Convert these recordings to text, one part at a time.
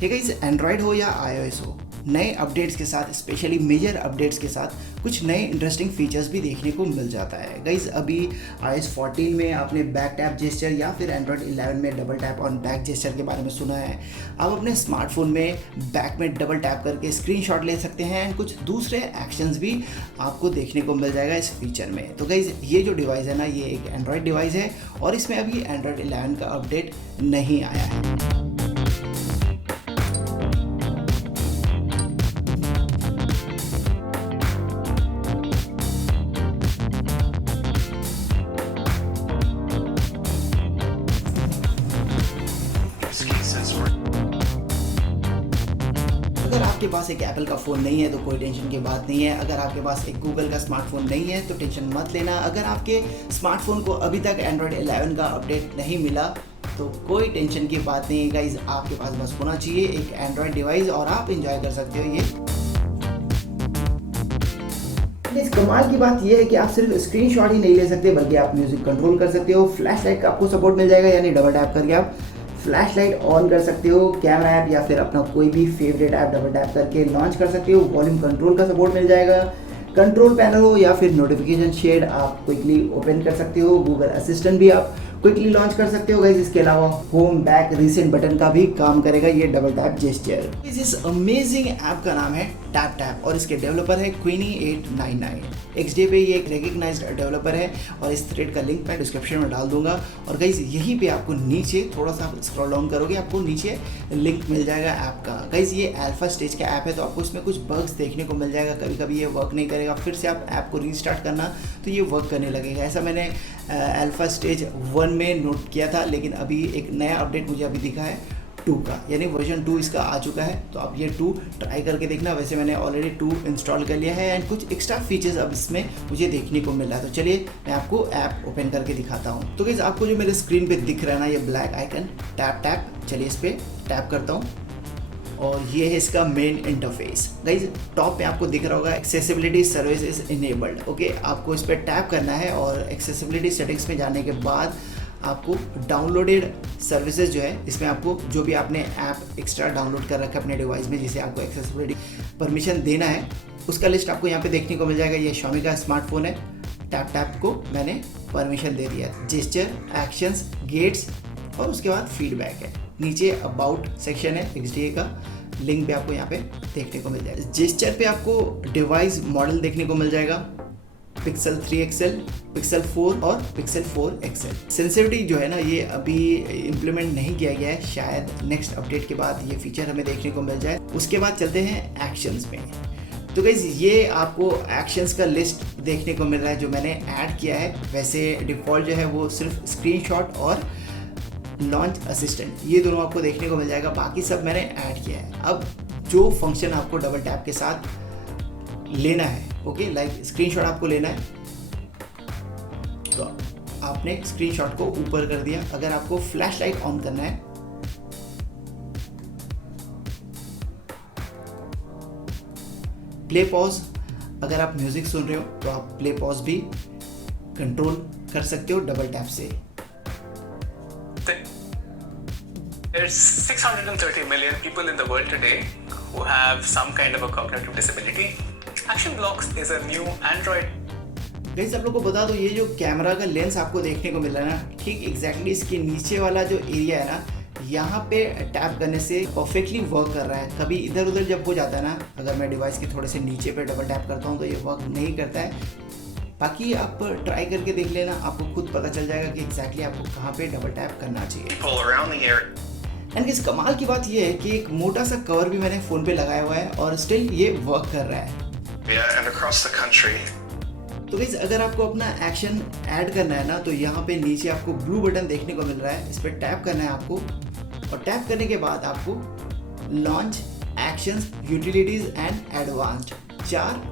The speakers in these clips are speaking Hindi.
ठीक है, इस एंड्रॉयड हो या iOS हो, नए अपडेट्स के साथ, स्पेशली मेजर अपडेट्स के साथ कुछ नए इंटरेस्टिंग फीचर्स भी देखने को मिल जाता है। गाइज अभी iOS 14 में आपने बैक टैप जेस्चर या फिर एंड्रॉयड 11 में double tap on back gesture के बारे में सुना है। आप अपने स्मार्टफोन में बैक में डबल टैप करके स्क्रीनशॉट ले सकते हैं एंड कुछ दूसरे एक्शंस भी आपको देखने को मिल जाएगा इस फीचर में। तो गाइज ये जो डिवाइस है ना, ये एक एंड्रॉयड डिवाइस है और इसमें अभी एंड्रॉयड 11 का अपडेट नहीं आया है। अगर आपके पास एक एप्पल का फ़ोन नहीं है तो कोई टेंशन की बात नहीं है। अगर आपके पास एक गूगल का स्मार्टफोन नहीं है तो टेंशन मत लेना। अगर आपके स्मार्टफोन को अभी तक एंड्रॉयड 11 का अपडेट नहीं मिला तो कोई टेंशन की बात नहीं है गाइज, आपके पास बस होना चाहिए एक एंड्रॉयड डिवाइस और आप इंजॉय कर सकते हो ये। इस कमाल की बात यह है कि आप सिर्फ स्क्रीनशॉट ही नहीं ले सकते बल्कि आप म्यूजिक कंट्रोल कर सकते हो। फ्लैश लाइट का आपको सपोर्ट मिल जाएगा, यानी डबल टैप करके आप फ्लैश लाइट ऑन कर सकते हो। कैमरा ऐप या फिर अपना कोई भी फेवरेट ऐप डबल टैप करके लॉन्च कर सकते हो। वॉल्यूम कंट्रोल का सपोर्ट मिल जाएगा। कंट्रोल पैनल हो या फिर नोटिफिकेशन शेड आप क्विकली ओपन कर सकते हो। गूगल असिस्टेंट भी आप क्विकली लॉन्च कर सकते हो गाइस। इसके अलावा होम बैक रीसेंट बटन का भी काम करेगा ये डबल टैप जेस्चर। इस अमेजिंग ऐप का नाम है टैप टैप और इसके डेवलपर है Queenie899। XDA पे ये एक रेकग्नाइज्ड डेवलपर है और इस थ्रेड का लिंक मैं डिस्क्रिप्शन में डाल दूंगा। और गाइस यहीं पे आपको नीचे थोड़ा सा स्क्रॉल डाउन करोगे आपको नीचे लिंक मिल जाएगा ऐप का। गाइस ये अल्फा स्टेज का ऐप है तो आपको इसमें कुछ बग्स देखने को मिल जाएगा। कभी कभी ये वर्क नहीं करेगा, फिर से आप ऐप को रीस्टार्ट करना तो ये वर्क करने लगेगा। ऐसा मैंने अल्फा स्टेज 1 में नोट किया था, लेकिन अभी एक नया अपडेट मुझे अभी दिखा है 2 का, यानी वर्जन 2 इसका आ चुका है। तो आप ये 2 ट्राई करके देखना। वैसे मैंने ऑलरेडी 2 इंस्टॉल कर लिया है एंड कुछ एक्स्ट्रा फीचर्स अब इसमें मुझे देखने को मिल रहा है। तो चलिए मैं आपको ऐप ओपन करके दिखाता हूँ। तो गाइस आपको जो मेरे स्क्रीन पे दिख रहा है ना ये ब्लैक आइकन टैप टैप, चलिए इस पर टैप करता हूँ और ये है इसका मेन इंटरफेस। गाइज टॉप पे आपको दिख रहा होगा accessibility service is enabled. Okay, आपको इस पर टैप करना है और एक्सेसिबिलिटी सेटिंग्स में जाने के बाद आपको डाउनलोडेड सर्विसेज जो है इसमें आपको जो भी आपने ऐप एक्स्ट्रा डाउनलोड कर रखा है अपने डिवाइस में जिसे आपको एक्सेसिबिलिटी परमिशन देना है उसका लिस्ट आपको यहाँ पे देखने को मिल जाएगा। ये Xiaomi का स्मार्टफोन है। टैप टैप को मैंने परमिशन दे दिया है। जेस्चर, एक्शंस, गेट्स और उसके बाद फीडबैक है। नीचे अबाउट सेक्शन है, XDA का लिंक भी आपको यहाँ पे देखने को मिल जाएगा। जेस्चर पे आपको डिवाइस मॉडल देखने को मिल जाएगा, Pixel 3 XL, Pixel 4 और Pixel 4 XL। सेंसिटिविटी जो है ना ये अभी इम्प्लीमेंट नहीं किया गया है, शायद नेक्स्ट अपडेट के बाद ये फीचर हमें देखने को मिल जाए। उसके बाद चलते हैं एक्शंस में। तो गाइस ये आपको एक्शंस का लिस्ट देखने को मिल रहा है जो मैंने ऐड किया है। वैसे डिफ़ॉल्ट जो है वो सिर्फ स्क्रीनशॉट और लॉन्च असिस्टेंट ये दोनों आपको देखने को मिल जाएगा, बाकी सब मैंने ऐड किया है। अब जो फंक्शन आपको डबल टैप के साथ लेना है, ओके, लाइक स्क्रीनशॉट आपको लेना है तो आपने स्क्रीनशॉट को ऊपर कर दिया। अगर आपको फ्लैश लाइट ऑन करना है प्ले पॉज, अगर आप म्यूजिक सुन रहे हो तो आप प्ले पॉज भी कंट्रोल कर सकते हो डबल टैप से। There's 630 million people in the world today who have some kind of a cognitive disability. Action Blocks is a new Android. Guys आप लोग को बता दो ये जो कैमरा का लेंस आपको देखने को मिल रहा है ना, ठीक एग्जैक्टली इसके नीचे वाला जो एरिया है ना यहाँ पे टैप करने से परफेक्टली वर्क कर रहा है। कभी इधर उधर जब हो जाता है ना, अगर मैं डिवाइस के थोड़े से नीचे पे डबल टैप करता हूँ तो ये वर्क नहीं करता है। बाकी आप ट्राई करके देख लेना, आपको खुद पता चल जाएगा कि एग्जैक्टली आपको कहाँ पे डबल टैप करना चाहिए। एंड इस कमाल की बात ये है कि एक मोटा सा कवर भी मैंने फ़ोन पे लगाया हुआ है और स्टिल ये वर्क कर रहा है। तो गाइस अगर आपको अपना एक्शन ऐड करना है ना तो यहाँ पे नीचे आपको ब्लू बटन देखने को मिल रहा है, इस पर टैप करना है आपको और टैप करने के बाद आपको launch, actions, utilities and advanced 4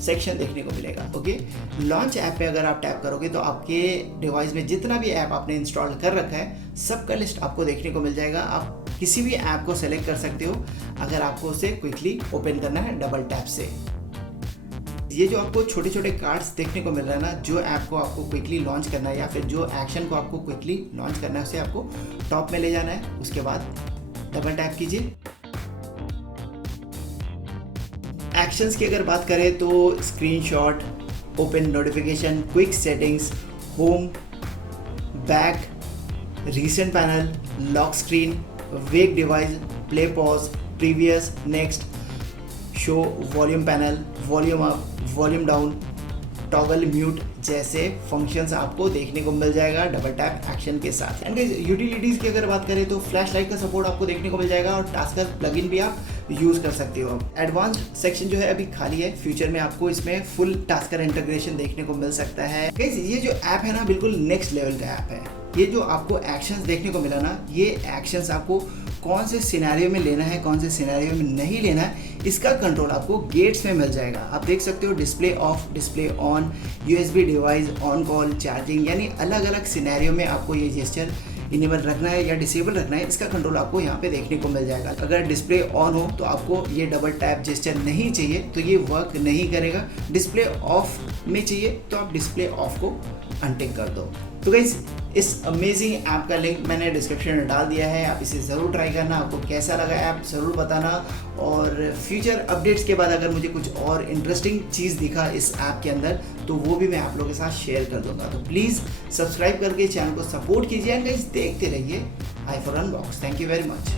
section देखने को मिलेगा। ओके, लॉन्च ऐप पे अगर आप टैप करोगे तो आपके डिवाइस में जितना भी ऐप आपने इंस्टॉल कर रखा है सबका लिस्ट आपको देखने को मिल जाएगा। आप किसी भी ऐप को सेलेक्ट कर सकते हो अगर आपको उसे क्विकली ओपन करना है डबल टैप से। ये जो आपको छोटे छोटे कार्ड्स देखने को मिल रहा है ना, जो ऐप को आपको क्विकली लॉन्च करना है या फिर जो एक्शन को आपको क्विकली लॉन्च करना है उसे आपको टॉप में ले जाना है। उसके बाद डबल टैप कीजिए। एक्शंस की अगर बात करें तो screenshot, open notification, quick settings, home, back, recent panel, lock screen, wake device, play pause, previous, next, show volume panel, volume up, volume down, toggle mute जैसे फंक्शंस आपको देखने को मिल जाएगा डबल टैप एक्शन के साथ। एंड यूटिलिटीज़ की अगर बात करें तो फ्लैश लाइट का सपोर्ट आपको देखने को मिल जाएगा और टास्कर प्लगइन भी आप यूज़ कर सकते हो। एडवांस्ड सेक्शन जो है अभी खाली है, फ्यूचर में आपको इसमें फुल टास्कर इंटीग्रेशन देखने को मिल सकता है। ये जो ऐप है ना, बिल्कुल नेक्स्ट लेवल का ऐप है। ये जो आपको एक्शंस देखने को मिला ना, ये एक्शंस आपको कौन से सिनेरियो में लेना है, कौन से सिनेरियो में नहीं लेना है, इसका कंट्रोल आपको गेट्स में मिल जाएगा। आप देख सकते हो display of, display on, USB device, on call, charging, यानी अलग अलग सिनेरियो में आपको ये जेस्चर इनेबल रखना है या डिसेबल रखना है, इसका कंट्रोल आपको यहाँ पे देखने को मिल जाएगा। अगर डिस्प्ले ऑन हो तो आपको ये डबल टैप जेस्चर नहीं चाहिए तो ये वर्क नहीं करेगा। डिस्प्ले ऑफ में चाहिए तो आप डिस्प्ले ऑफ को अनटिक कर दो। तो गाइस, इस अमेजिंग ऐप का लिंक मैंने डिस्क्रिप्शन में डाल दिया है, आप इसे ज़रूर ट्राई करना। आपको कैसा लगा ऐप ज़रूर बताना, और फ्यूचर अपडेट्स के बाद अगर मुझे कुछ और इंटरेस्टिंग चीज़ दिखा इस ऐप के अंदर तो वो भी मैं आप लोगों के साथ शेयर कर दूंगा। तो प्लीज़ सब्सक्राइब करके चैनल को सपोर्ट कीजिए एंड गाइस देखते रहिए I for unbox. Thank you very much.